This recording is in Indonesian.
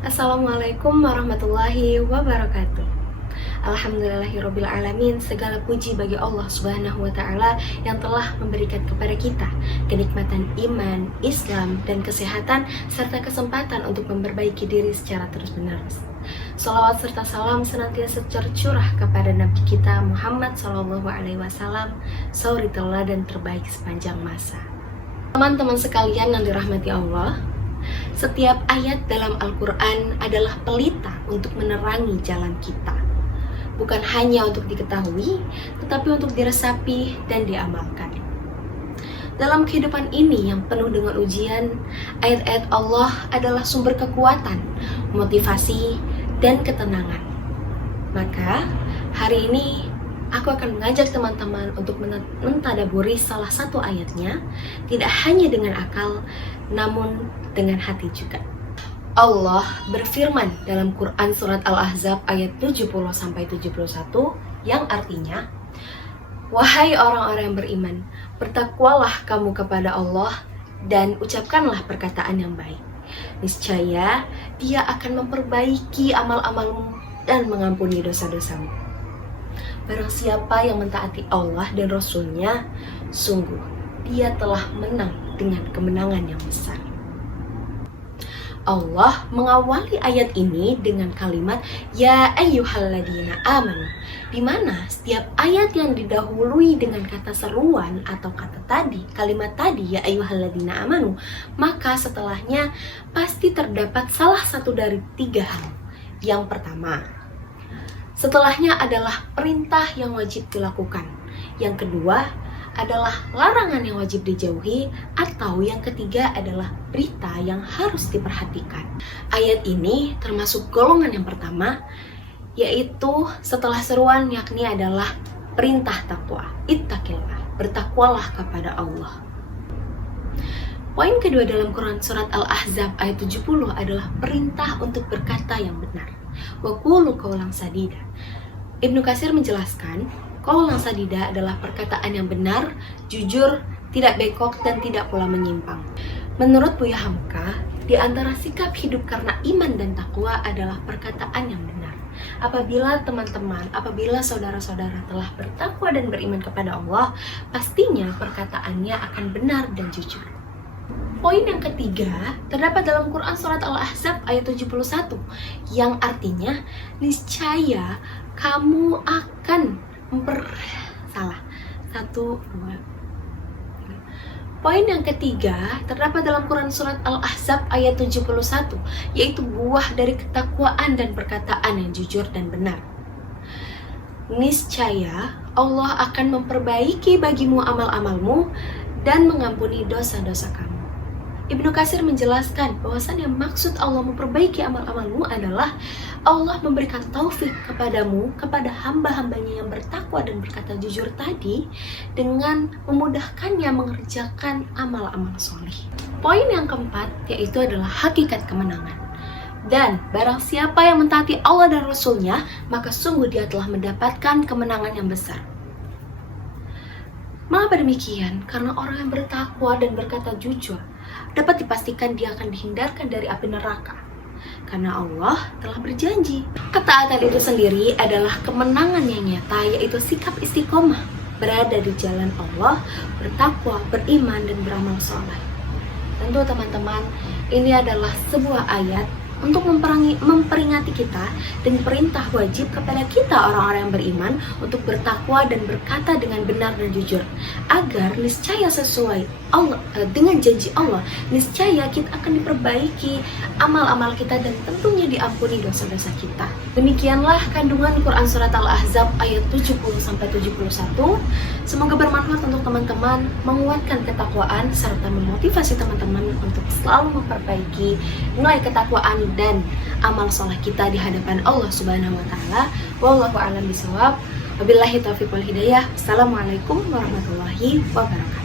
Assalamualaikum warahmatullahi wabarakatuh. Alhamdulillahirabbil alamin, segala puji bagi Allah Subhanahu wa taala yang telah memberikan kepada kita kenikmatan iman, Islam, dan kesehatan serta kesempatan untuk memperbaiki diri secara terus-menerus. Shalawat serta salam senantiasa tercurah kepada Nabi kita Muhammad SAW, suri teladan terbaik sepanjang masa. Teman-teman sekalian yang dirahmati Allah, setiap ayat dalam Al-Quran adalah pelita untuk menerangi jalan kita. Bukan hanya untuk diketahui, tetapi untuk diresapi dan diamalkan. Dalam kehidupan ini yang penuh dengan ujian, ayat-ayat Allah adalah sumber kekuatan, motivasi, dan ketenangan. Maka, hari ini aku akan mengajak teman-teman untuk mentadaburi salah satu ayatnya, tidak hanya dengan akal, namun dengan hati juga. Allah berfirman dalam Quran Surat Al-Ahzab ayat 70-71 yang artinya, "Wahai orang-orang yang beriman, bertakwalah kamu kepada Allah dan ucapkanlah perkataan yang baik. Niscaya Dia akan memperbaiki amal-amalmu dan mengampuni dosa-dosamu. Barang siapa yang mentaati Allah dan Rasul-Nya, sungguh dia telah menang dengan kemenangan yang besar." Allah mengawali ayat ini dengan kalimat Ya ayyuhalladzina amanu, di mana setiap ayat yang didahului dengan kata seruan atau kata tadi, kalimat tadi Ya ayyuhalladzina amanu, maka setelahnya pasti terdapat salah satu dari tiga hal. Yang pertama, setelahnya adalah perintah yang wajib dilakukan. Yang kedua adalah larangan yang wajib dijauhi, atau yang ketiga adalah berita yang harus diperhatikan. Ayat ini termasuk golongan yang pertama, yaitu setelah seruan, yakni adalah perintah takwa. Ittaqillah, bertakwalah kepada Allah. Poin kedua dalam Quran Surat Al-Ahzab ayat 70 adalah perintah untuk berkata yang benar. Wa qulu qawlan sadida. Ibnu Katsir menjelaskan, qawlan sadida adalah perkataan yang benar, jujur, tidak bengkok, dan tidak pula menyimpang. Menurut Buya Hamka, di antara sikap hidup karena iman dan takwa adalah perkataan yang benar. Apabila saudara-saudara telah bertakwa dan beriman kepada Allah, pastinya perkataannya akan benar dan jujur. Poin yang ketiga terdapat dalam Quran Surat Al-Ahzab ayat 71 yang artinya niscaya kamu akan Poin yang ketiga terdapat dalam Quran Surat Al-Ahzab ayat 71, yaitu buah dari ketakwaan dan perkataan yang jujur dan benar. Niscaya Allah akan memperbaiki bagimu amal-amalmu dan mengampuni dosa-dosa kamu. Ibnu Katsir menjelaskan bahwasannya maksud Allah memperbaiki amal-amalmu adalah Allah memberikan taufik kepadamu, kepada hamba-hambanya yang bertakwa dan berkata jujur tadi, dengan memudahkannya mengerjakan amal-amal soleh. Poin yang keempat yaitu adalah hakikat kemenangan. Dan barang siapa yang mentaati Allah dan Rasul-Nya, maka sungguh dia telah mendapatkan kemenangan yang besar. Mengapa demikian? Karena orang yang bertakwa dan berkata jujur, dapat dipastikan dia akan dihindarkan dari api neraka. Karena Allah telah berjanji. Ketaatan itu sendiri adalah kemenangan yang nyata, yaitu sikap istiqomah, berada di jalan Allah, bertakwa, beriman, dan beramal saleh. Tentu teman-teman, ini adalah sebuah ayat untuk memperingati kita dan perintah wajib kepada kita orang-orang yang beriman untuk bertakwa dan berkata dengan benar dan jujur, agar niscaya sesuai Allah, dengan janji Allah, niscaya kita akan diperbaiki amal-amal kita dan tentunya diampuni dosa-dosa kita. Demikianlah kandungan Quran Surat Al-Ahzab ayat 70-71. Semoga bermanfaat untuk teman-teman, menguatkan ketakwaan serta memotivasi teman-teman untuk selalu memperbaiki nilai ketakwaan dan amal soleh kita di hadapan Allah Subhanahu wa taala. Wallahu a'lam bishawab. Wabillahi taufiq wal hidayah. Assalamualaikum warahmatullahi wabarakatuh.